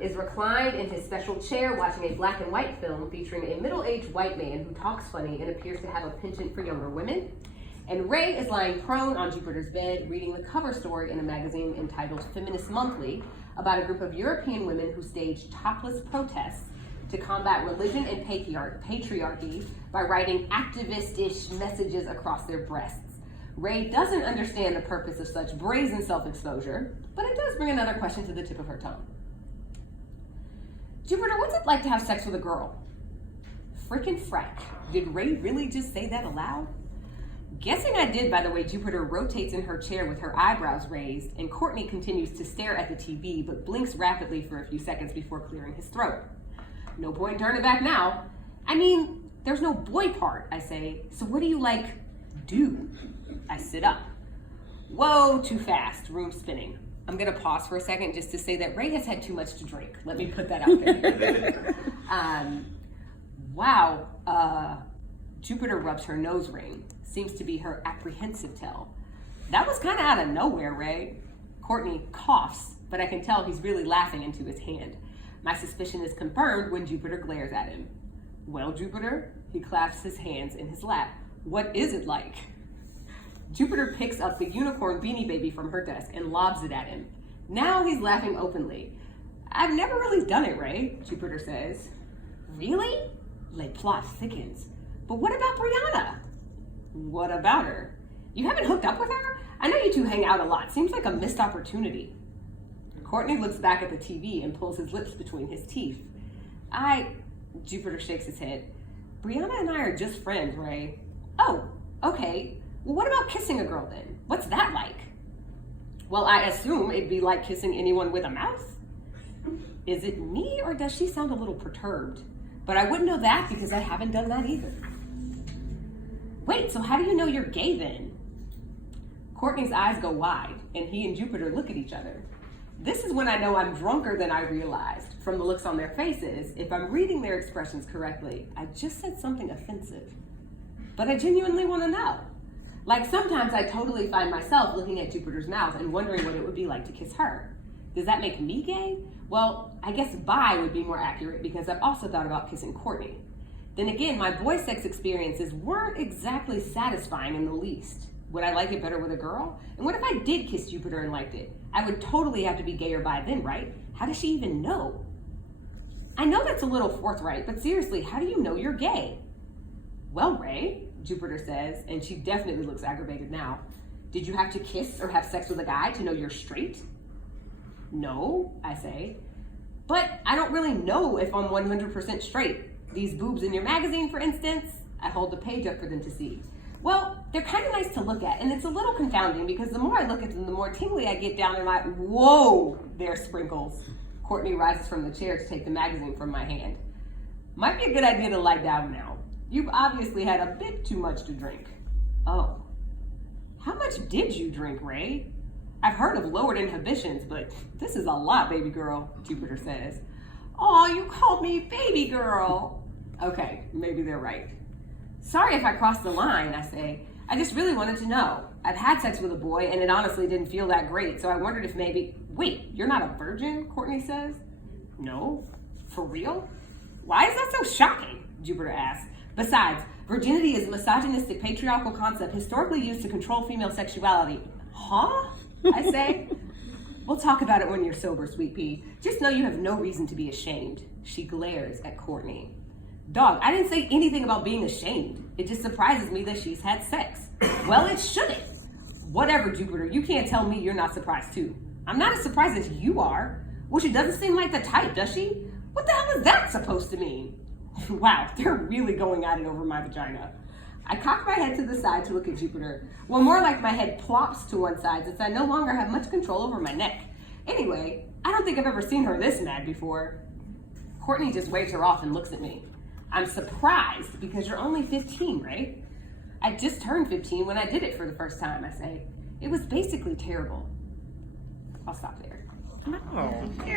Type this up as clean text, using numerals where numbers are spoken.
is reclined in his special chair watching a black and white film featuring a middle-aged white man who talks funny and appears to have a penchant for younger women. And Ray is lying prone on Jupiter's bed reading the cover story in a magazine entitled Feminist Monthly about a group of European women who staged topless protests to combat religion and patriarchy by writing activist-ish messages across their breasts. Ray doesn't understand the purpose of such brazen self-exposure, but it does bring another question to the tip of her tongue. Jupiter, what's it like to have sex with a girl? Frickin' frack. Did Ray really just say that aloud? Guessing I did by the way Jupiter rotates in her chair with her eyebrows raised, and Courtney continues to stare at the TV but blinks rapidly for a few seconds before clearing his throat. No point turning back now. I mean, there's no boy part, I say, so what do you do? I sit up. Whoa, too fast, room spinning. I'm gonna pause for a second just to say that Ray has had too much to drink. Let me put that out there. Wow, Jupiter rubs her nose ring. Seems to be her apprehensive tell. That was kind of out of nowhere, Ray. Courtney coughs, but I can tell he's really laughing into his hand. My suspicion is confirmed when Jupiter glares at him. Well, Jupiter, he clasps his hands in his lap. What is it like? Jupiter picks up the unicorn beanie baby from her desk and lobs it at him. Now he's laughing openly. I've never really done it, Ray, Jupiter says. Really? Le plot thickens. But what about Brianna? What about her? You haven't hooked up with her? I know you two hang out a lot. Seems like a missed opportunity. Courtney looks back at the TV and pulls his lips between his teeth. Jupiter shakes his head. Brianna and I are just friends, Ray. Oh, okay. Well, what about kissing a girl then? What's that like? Well, I assume it'd be like kissing anyone with a mouth. Is it me or does she sound a little perturbed? But I wouldn't know that because I haven't done that either. Wait, so how do you know you're gay then? Courtney's eyes go wide and he and Jupiter look at each other. This is when I know I'm drunker than I realized. From the looks on their faces, if I'm reading their expressions correctly, I just said something offensive. But I genuinely want to know. Like sometimes I totally find myself looking at Jupiter's mouth and wondering what it would be like to kiss her. Does that make me gay? Well, I guess bi would be more accurate because I've also thought about kissing Courtney. Then again, my boy sex experiences weren't exactly satisfying in the least. Would I like it better with a girl? And what if I did kiss Jupiter and liked it? I would totally have to be gay or bi then, right? How does she even know? I know that's a little forthright, but seriously, how do you know you're gay? Well, Ray, Jupiter says, and she definitely looks aggravated now. Did you have to kiss or have sex with a guy to know you're straight? No, I say. But I don't really know if I'm 100% straight. These boobs in your magazine, for instance, I hold the page up for them to see. Well, they're kind of nice to look at, and it's a little confounding because the more I look at them, the more tingly I get down and whoa, they're sprinkles. Courtney rises from the chair to take the magazine from my hand. Might be a good idea to lie down now. You've obviously had a bit too much to drink. Oh, how much did you drink, Ray? I've heard of lowered inhibitions, but this is a lot, baby girl, Jupiter says. Aw, you called me baby girl. Okay, maybe they're right. Sorry if I crossed the line, I say. I just really wanted to know. I've had sex with a boy and it honestly didn't feel that great, so I wondered if maybe... Wait, you're not a virgin, Courtney says? No, for real? Why is that so shocking? Jupiter asks. Besides, virginity is a misogynistic patriarchal concept historically used to control female sexuality. Huh? I say. We'll talk about it when you're sober, sweet pea. Just know you have no reason to be ashamed. She glares at Courtney. Dog, I didn't say anything about being ashamed. It just surprises me that she's had sex. Well, it shouldn't. Whatever, Jupiter, you can't tell me you're not surprised too. I'm not as surprised as you are. Well, she doesn't seem like the type, does she? What the hell is that supposed to mean? Wow, they're really going at it over my vagina. I cock my head to the side to look at Jupiter. Well, more like my head plops to one side since I no longer have much control over my neck. Anyway, I don't think I've ever seen her this mad before. Courtney just waves her off and looks at me. I'm surprised because you're only 15, right? I just turned 15 when I did it for the first time, I say. It was basically terrible. I'll stop there. Oh.